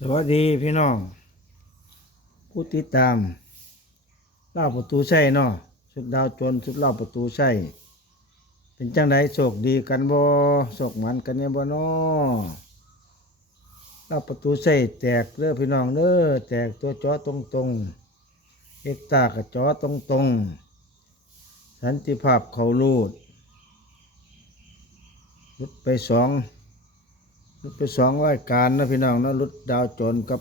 สวัสดีพี่น้องผู้ติดตามเล่าประตูใช่เนาะสุดดาวจนสุดเล่าประตูใช่เป็นจังไดโชคดีกันบ่โชคหมันกันเนี่ยบ่นาะเล่าประตูใช่แตกเด้อพี่น้องเด้อแตกตัวจอตรงตรงเอกตากับจอตรงตรงสันติภาพเขาลูดลุดไปสอง ไปสองรายการนะพี่น้องนะรุดดาวโจนกับ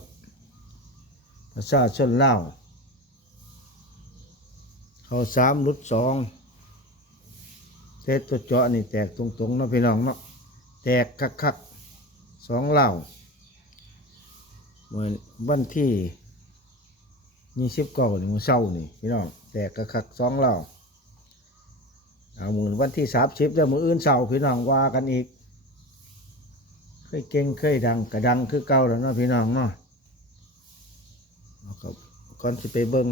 ประชาชนเล่าเขาสามรุดสองเทตัวเจาะนี่แตกตรงๆนะพี่น้องเนาะแตกคักๆสองเล่าวเมื่อวันที่ยี่สิบเก้านี่มือเศร้านี่พี่น้องแตกคักๆสองเล่าเอามือวันที่สามสิบแล้วมืออื่นเศร้าพี่น้องว่ากันอีก เคยเก่งเคยดังกระดังคือเก่าแล้วเนาะพี่น้องเนาะเอาก็ก่อนสิไปเบิ้ง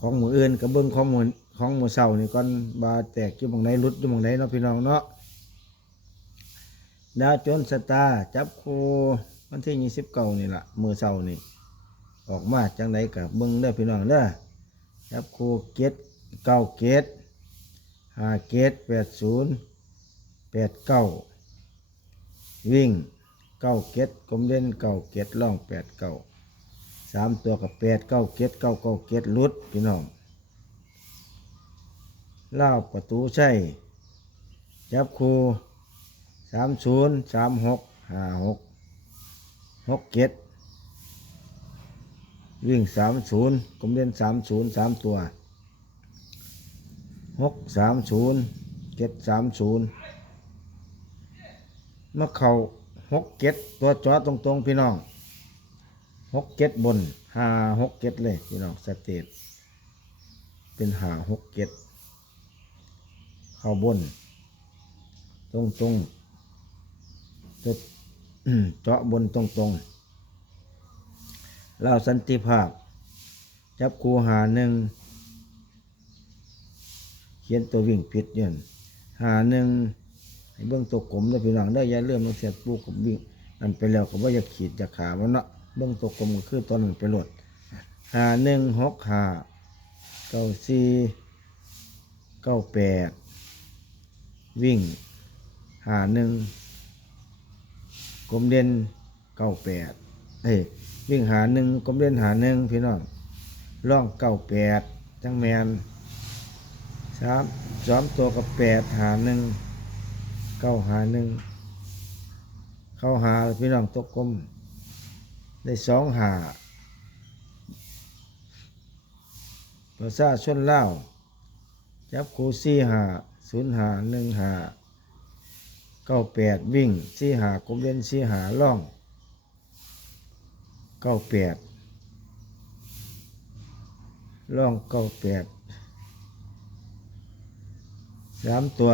ของหมูอื่นกับเบิ้งของหมูของหมูเสานี่ก่อนบาแตกอยู่บางไหนรุดอยู่บางไหนเนาะพี่น้องเนาะดาวโจนสตาร์จับครูวันที่ยี่สิบเก้านี่แหละมือเสานี่ ออกมาจังไหนกับเบิ้งเด้อพี่น้องเด้อจับครูเกตเก้าเกตห้าเกตแปดศูนย์แปดเก้า วิ่งเก้าเก็ดกลมเล่นเก้าเก็ดล่องแปดเก้าสามตัวกับแปดเก้าเก็ดเก้าเก้าเก็ดลุดพี่น้องเล่าประตูใช่จับครูสามศูนย์สามหกห้าหกหกเก็ดวิ่งสามศูนย์กลมเล่นสามศูนย์สามตัวหกสามศูนย์เก็ดสามศูนย์ มาเข่าหกเก็ดตัวจอตรงตรงๆพี่น้องหกเก็ดบนหาหกเก็ดเลยพี่น้องสเตตเป็นหาหกเก็ดเข้าบน ตรงตรงๆตัวอื้อเจาะบนตรงตรงๆเล่าสันติภาพ จับคูหาหนึ่งเขียนตัววิ่งผิดเยืนหาหนึ่ง ให้เบื้องตัวกลมได้พี่น้องได้อย่าเลื่อมลงเสียดปูกับวิ่งนั่นไปแล้วก็ว่าจะขีดจะขามันเนาะเบื้องตัวกลมก็คือตอนนั้นไปหลดหาหนึ่งหกหาเก้าสี่เก้าแปดวิ่งหาหนึ่งกลมเด่นเก้าแปดเอ้ยวิ่งหาหนึ่งกลมเด่นหาหนึ่งพี่น้องล่องเก้าแปดจังแมนสามสอมตัวกับแปดหาหนึ่ง เก้าหาหนึ่งเข้าหาพี่น้องตกกลมได้สองหาประชาชนเล่าจับครูสี่หาศูนย์หาหนึ่งหาเก้าแปดวิ่งสี่หากลมเล่นสี่หาล่องเก้าแปดล่องเก้าแปดสามตัว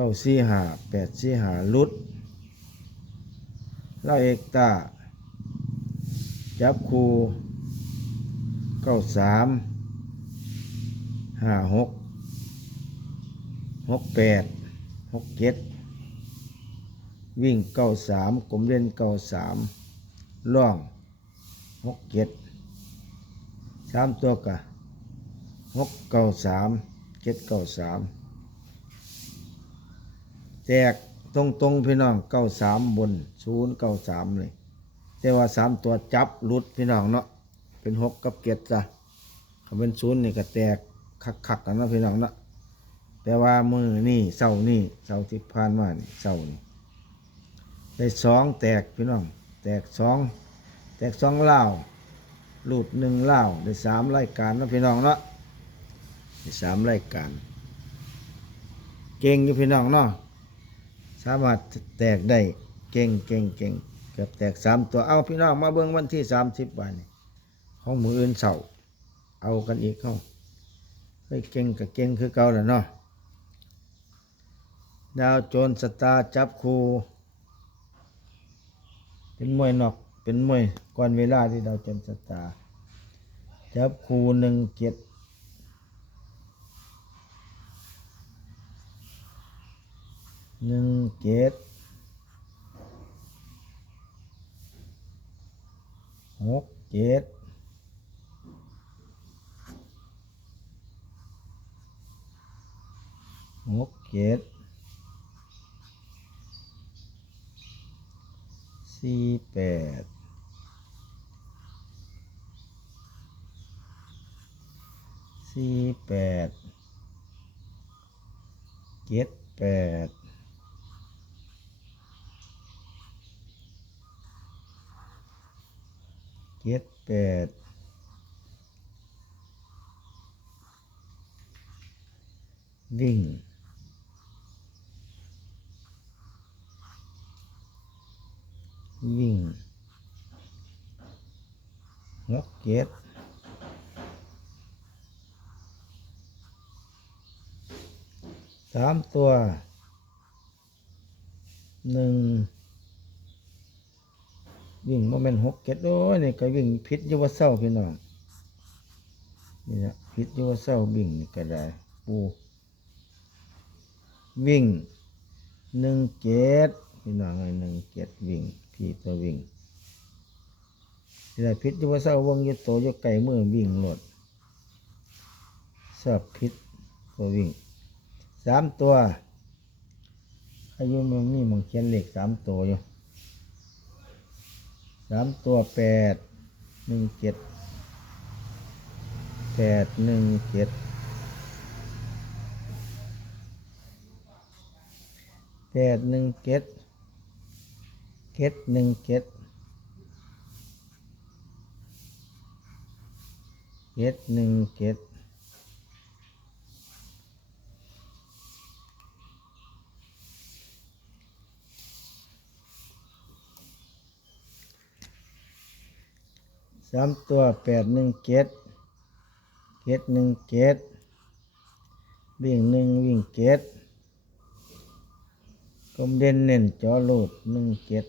ก้าสี่หาแปดสี่หาลุดเล่าเอกตาจับคูเก้าสามห้าหกหกแปดหกเจ็ดวิ่งเก้าสามกลมเล่นเก้าสามล่องหกเจ็ดสามตัวกะหกเก้าสามเจ็ดเก้าสาม แจกตรงตรงๆพี่น้องเก้าสามบนศูนย์เก้าสามเลย แต่ว่าสามตัวจับหลุดพี่น้องเนาะเป็นหกกับเกตจ้ะเขาเป็นศูนย์นี่ก็แตกคักๆกกันนะพี่น้องเนาะแต่ว่ามือนี่เสานี่เสาที่ผ่านมานี่เสานี่ได้สองแตกพี่น้อง แตกสองแตกสองเล่าหลุดหนึ่งเล่าได้สามรายการนะพี่น้องเนาะได้สามรายการ เก่งอยู่พี่น้องเนาะ สามารถแตกได้เก่งเก่งเก่งเกือบแตกสามตัวเอาพี่น้องมาเบิ่งวันที่สามสิบวันนี้ของมืออื่นเสาเอากันอีกเข้าเฮ้ยเก่งกับเก่งคือเก่าแล้วเนาะดาวโจรสตาจับคูเป็นมวยนอกเป็นมวยก่อนเวลาที่ดาวโจรสตาจับคูหนึ่งเจ็ด หนึ่งเจ็ดหกเจ็ดหกเจ็ดสี่แปดสี่แปดเจ็ดแปด เจ็ดแปดวิ่งวิ่งนกเก็ดสามตัวหนึ่ง วิ่งโมเมนต์หกเก็ดโอ้ยนี่ก็วิ่งพิษยุวเศร้าพี่น้องนี่นะพิษยุวเศร้าวิ่งนี่ก็ได้ปูวิ่งหนึ่งเจ็ดพี่น้องไอ้หนึ่งเจ็ดวิ่งพี่ตัววิ่งนี่แหละพิษยุวเศร้าวงยุโตอยไก่เมื่อวิ่งหลดสอบพิษตัววิ่งสามตัวอายุมันมีหมองเขียนเลขสามตัวอยู่ สามตัวแปดหนึ่งเจ็ดแปดหนึ่งเจ็ดแปดหนึ่งเจ็ดเจ็ดหนึ่งเจ็ดเจ็ดหนึ่งเจ็ด สามตัวแปดหนึ่งเจ็ดเจ็ดหนึ่งเจ็ดวิ่งหนึ่งวิ่งเจ็ดกลมเด่นเน่นจอโลดหนึ่งเจ็ด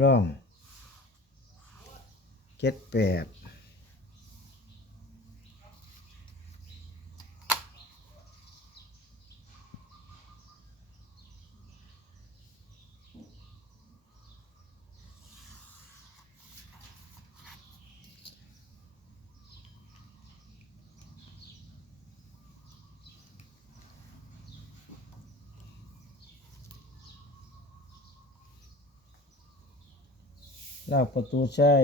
ร่องเจ็ดแปด ลากประตูใช่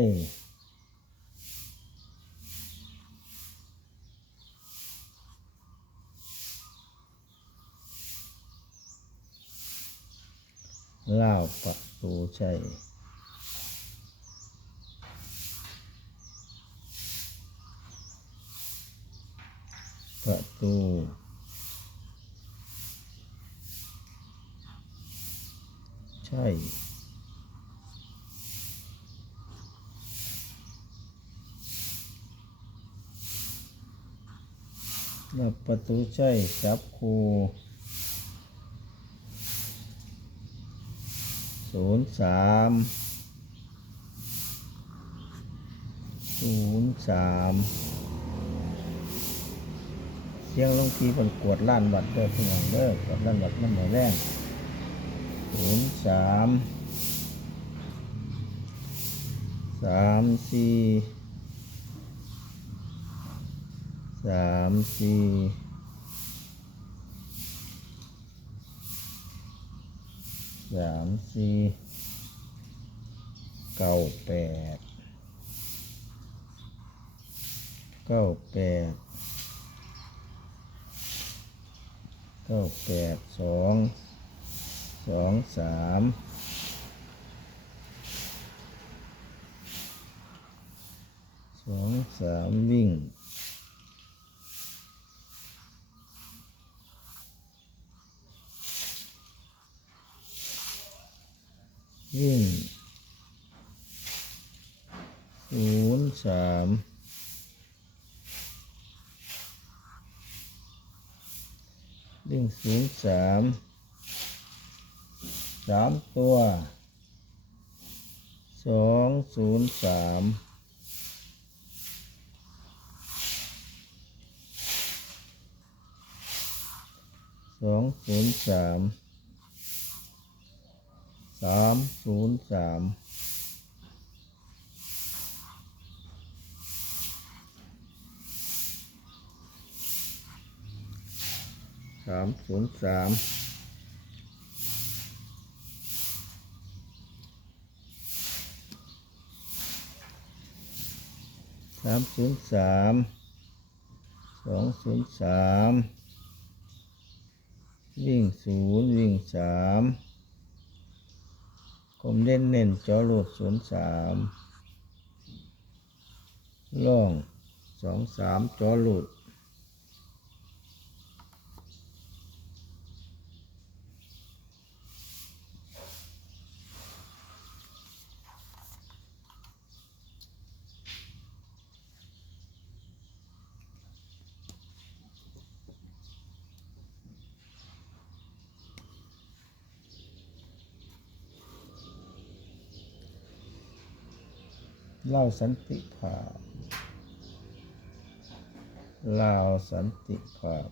ลาวประตูใช่ประตูใช่ แล้วประตูใช่จับคูศูนย์สามศูนย์สามเสียงลงพีเป็นกวดล้านวัดเด้อพี่น้องเด้อกวดล้านวัดน้ำหมอแรงศูนย์สามสามสี่ สามสี่สามสี่เก้าแปดเก้าแปดเก้าแปดสองสองสามสองสามวิ่ง วิ่งศูนย์สามวิ่งศูนย์สามสามตัวสองศูนย์สามสองศูนย์สาม สามศูนย์สามสามศูนย์สามสามศูนย์สามสองศูนย์สามวิ่งศูนย์วิ่งสาม ผมเล่นเน้นจอโหลดศูนย์สามล่องสองสามจอโหลด เล่าสันติภาพลาวสันติภาพ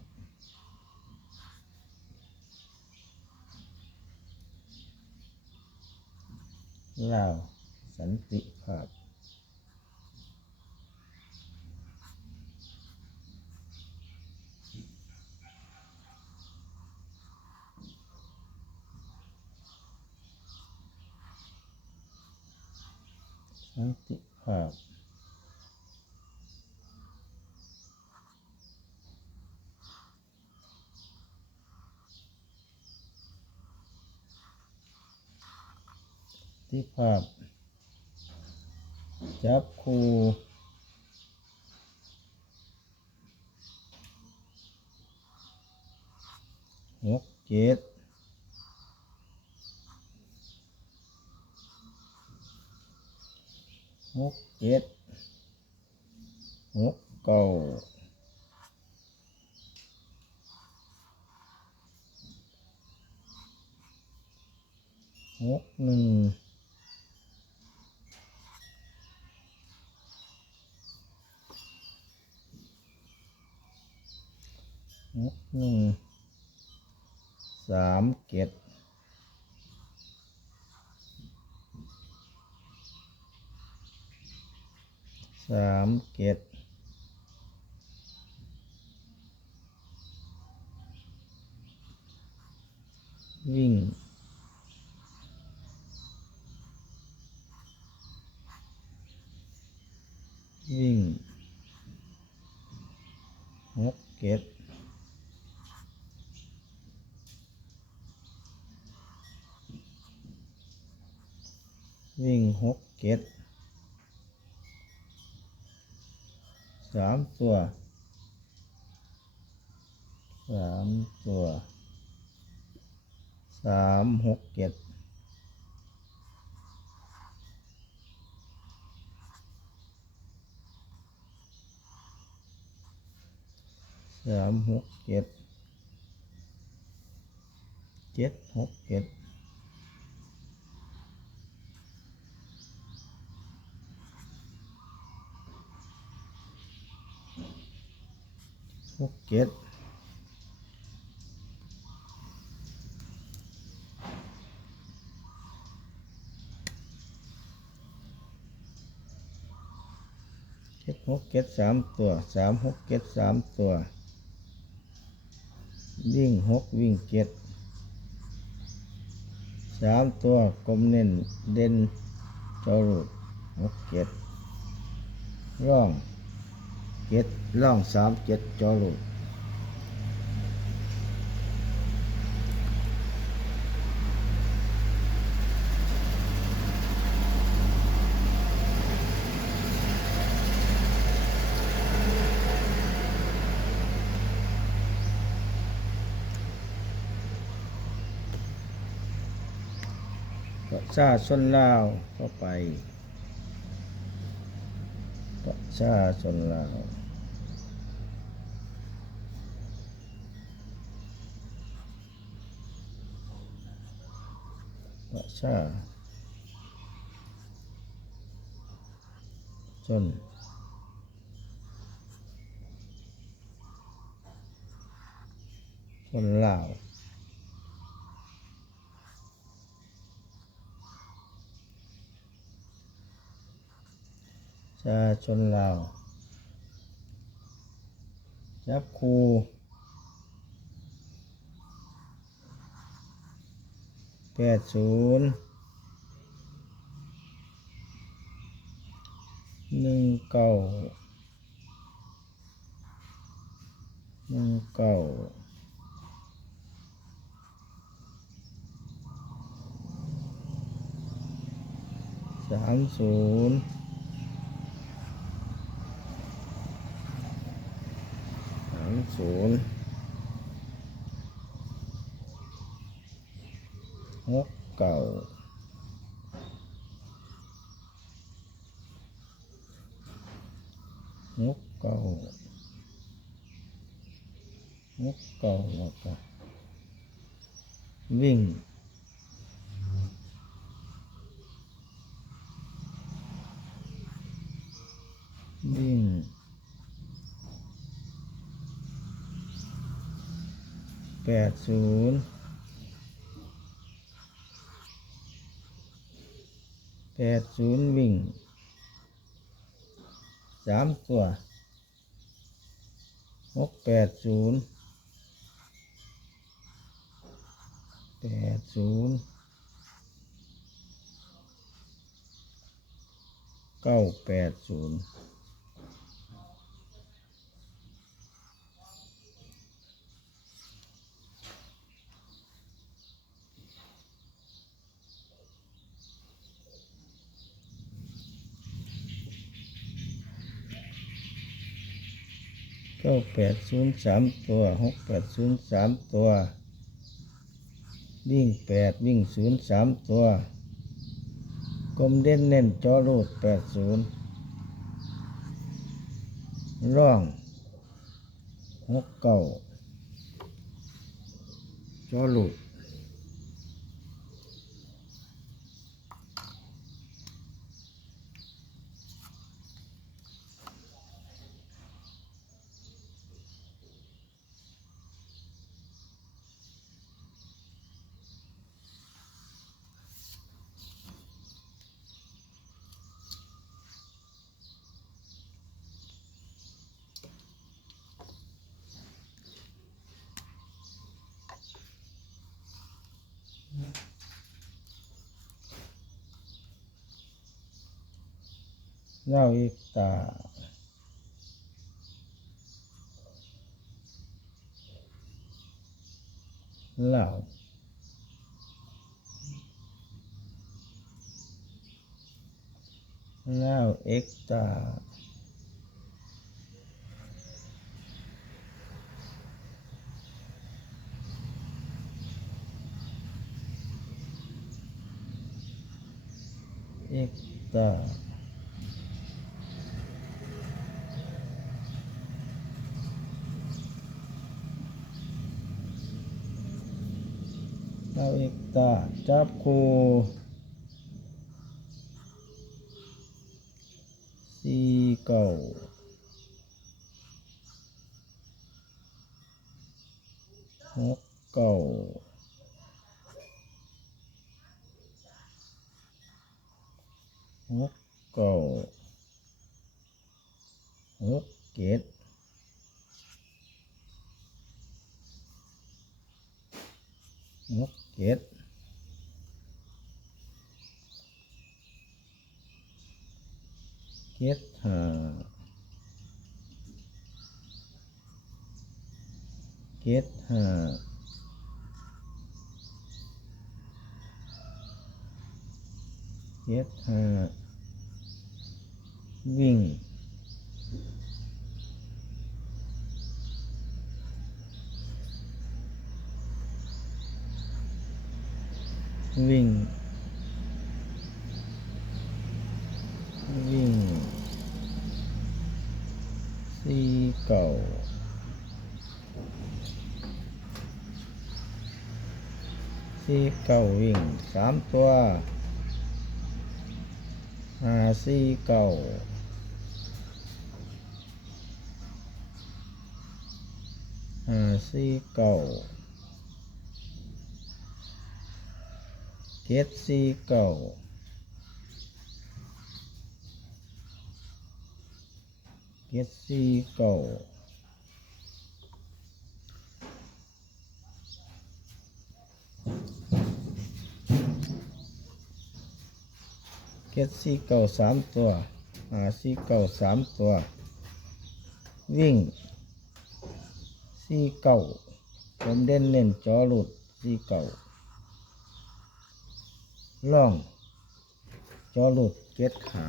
ลาวสันติภาพ สันติภาพ ที่ภาพ จับคูหกเจ็ดหกเจ็ดหกเก้าหกหนึ่ง หนึ่งสามเก็ดสามเก็ดวิ่ง วิ่งหกเจ็ด วิ่งหกเจ็ดสามตัวสามตัวสามหกเจ็ดสามหกเจ็ดเจ็ดหกเจ็ด หกเจ็ดเจ็ดหกเจ็ดสามตัวสามหกเจ็ดสามตัว วิ่งหกวิ่งเจ็ดสามตัวกลมเน้นเด่นจรูดหกเจ็ดร่อง เจ็ดร่องสามเจ็ดจอรูดประชาชนลาวเข้าไป ชาชนลาวประชาชนชนลาว ชาชนลาวจับครูแปดศูนย์หนึ่งเก้าหนึ่งเก้าสามศูนย์สามศูนย์หกเก้าหกเก้าหกเก้าแล้วก็วิ่ง วิ่ง แปดศูนย์แปดศูนย์วิ่งสามตัวหกแปดศูนย์แปดศูนย์เก้าแปดศูนย์ เก้า แปดศูนย์สามตัวหกแปดศูนย์สามตัว วิ่งแปดวิ่งศูนย์สามตัวกลมเด่นเน้นจอรูดแปดศูนย์ร่องหกเก้าจอรูด เล่าอีกตาเล่าเล่าเอกตาเอกตา เราเอกตาจับคูสี่เก้าหกเก้าหกเก้าหกเจ็ด หก เจ็ดเจ็ดห้าเจ็ดห้าเจ็ดห้าวิ่ง วิ่ง วิ่งสี่เก่าสี่เก่าวิ่งสามตัวหาสี่เก่าหาสี่เก่า เจ็ดสี่เก้าเจ็ดสี่เก้าเจ็ดสี่เก้าสามตัวหาสี่เก้าสามตัว วิ่งสี่เก้าผมเด่นเน้นจอหลุดสี่เก้า ล่องจอหลุดเก็ดหา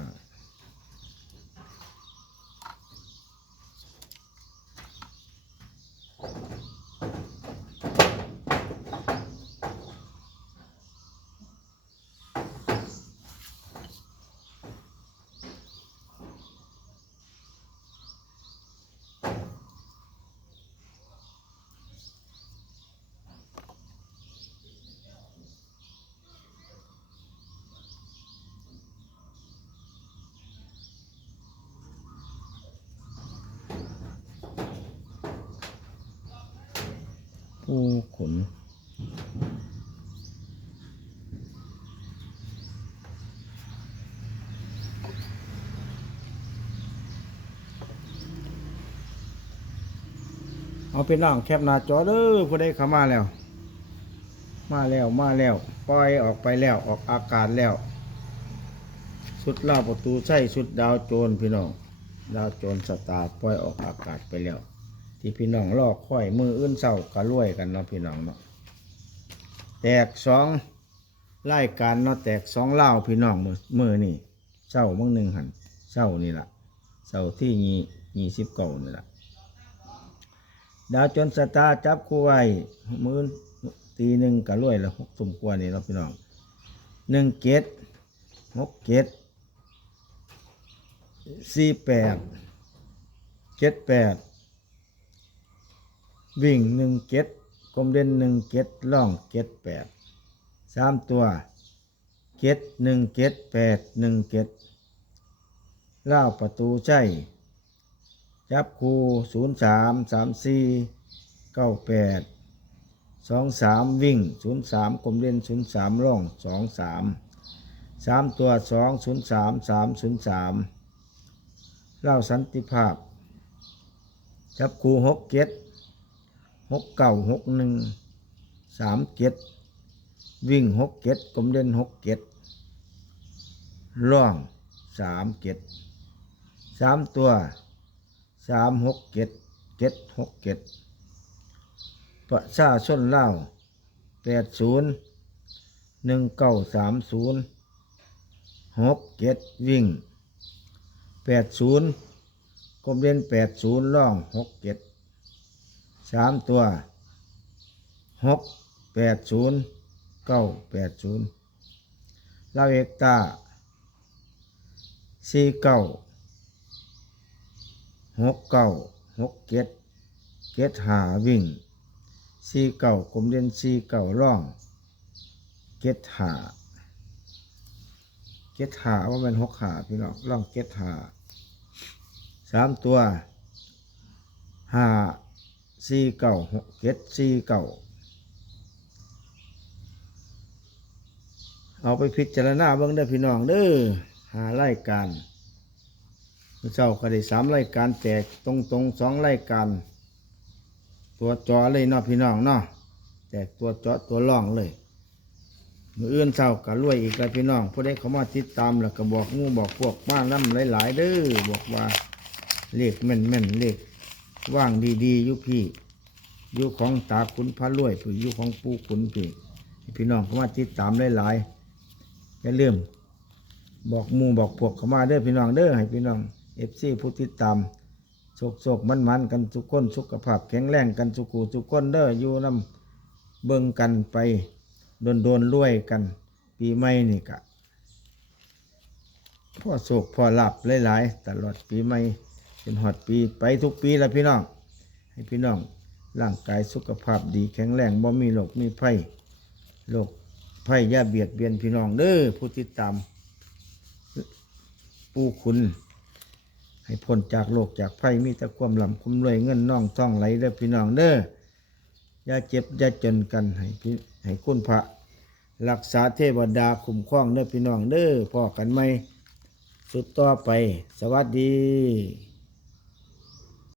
ผู้ขุนเอาไปนั่งแคปหน้าจอเด้อผู้ใดเข้ามาแล้ว มาแล้วมาแล้ว ปล่อยออกไปแล้วออกอากาศแล้ว สุดล่าประตูใช่สุดดาวโจรพี่น้อง ดาวโจรสตาร์ปล่อยออกอากาศไปแล้ว ที่พี่น้องลอกค่อยมืออื่นเศร้ากระรวยกันเนาะพี่น้องเนาะแตกสองไล่การเนาะแตกสองเล่าพี่น้องมือมือนี่เศร้ามึงหนึ่งหันเศร้านี่ละเศร้าที่ยี่ยี่สิบเก้านี่ละดาวจนสตาจับคู่ไว้มือตีหนึ่งกระรวยละหกสมควรนี่เนาะพี่น้องหนึ่งเกตหกเกตสี่แปดเจ็ดแปด วิ่งหนึ่งเจ็ดกลมเด่นหนึ่งเจ็ดล่องเจ็ดแปดสามตัวเจ็ดหนึ่งเจ็ดแปดหนึ่งเจ็ดเล่าประตูใช่จับคูศูนย์สามสามสี่เก้าแปดสองสามวิ่งศูนย์สามกลมเด่นศูนย์สามล่องสองสามสามตัวสองศูนย์สามสามศูนย์สามเล่าสันติภาพ จับคูหกเจ็ด หกเก้าหกหนึ่งสามเจ็ดวิ่งหกเจ็ดกลมเด่นหกเจ็ดร่องสามเจ็ดสามตัวสามหกเจ็ดเจ็ดหกเจ็ดประชาชนเล่าแปดศูนย์หนึ่งเก้าสามศูนย์หกเจ็ดวิ่งแปดศูนย์กลมเด่นแปดศูนย์ร่องหกเจ็ด สามตัวหกแปดศูนย์เก้าแปดศูนย์ลาเอกตาสี่เก้าหกเก้าหกเจ็ดเจ็ดหาวิ่งสี่เก้ากลมเด่นสี่เก้าร่องเจ็ดหาเจ็ดหาว่าเป็นหกหาพี่น้องร่องเจ็ดหาสามตัวห้า สี่เก้าหกเจ็ดสี่เก้าเอาไปพิจารณาเบิ่งได้พี่น้องเด้อหารายการเจ้าก็ได้สามรายการแจกตรงตรงสองรายการ ตัวจอเลยเนาะพี่น้องเนาะแจกตัวจาะตัวล่องเลยมืออื่นเจ้าก็รวยอีกแล้วพี่น้องผู้ใดเขามาติดตามแล้วก็บอกงูบอกพวกมาน้ำหลาย ๆ เด้อบอกว่าเลขแม่นแม่นเลข ว่างดีๆยุพี่อยุของตาขุนพระรวยผืออยุของปู่ขุนพี่พี่น้องเข้ามาติดตามหลายๆอย่าลืมบอกมูบอกพวกเข้ามาเด้อพี่น้องเด้อให้พี่น้องเอฟซีผู้ติดตามโศกโศกมันมันๆกันทุกคนสุขภาพแข็งแรงกันสุกูทุกคนเด้ออยู่นำเบิ่งกันไปโดนโดนรวยกัน ปีใหม่นี่กะพ่อโศกพ่อหลับหลายๆตลอดปีใหม่ เป็นหอดปีไปทุกปีแล้วพี่น้อง ให้พี่น้องร่างกายสุขภาพดีแข็งแรงบ่มีโรคมีไข้โรคไข้อย่าเบียดเบียนพี่น้องเด้อผู้ติดตามผู้คุณ ให้พ้นจากโรคจากไข้มีแต่ความลำคุ้มรวยเงินน่องท่องไหลเด้อพี่น้องเด้ออย่าเจ็บอย่าจนกันให้พี่ให้คุณพระรักษาเทวดาคุ้มครองเด้อพี่น้องเด้อพ่อกันไหมสุดต่อไป สวัสดี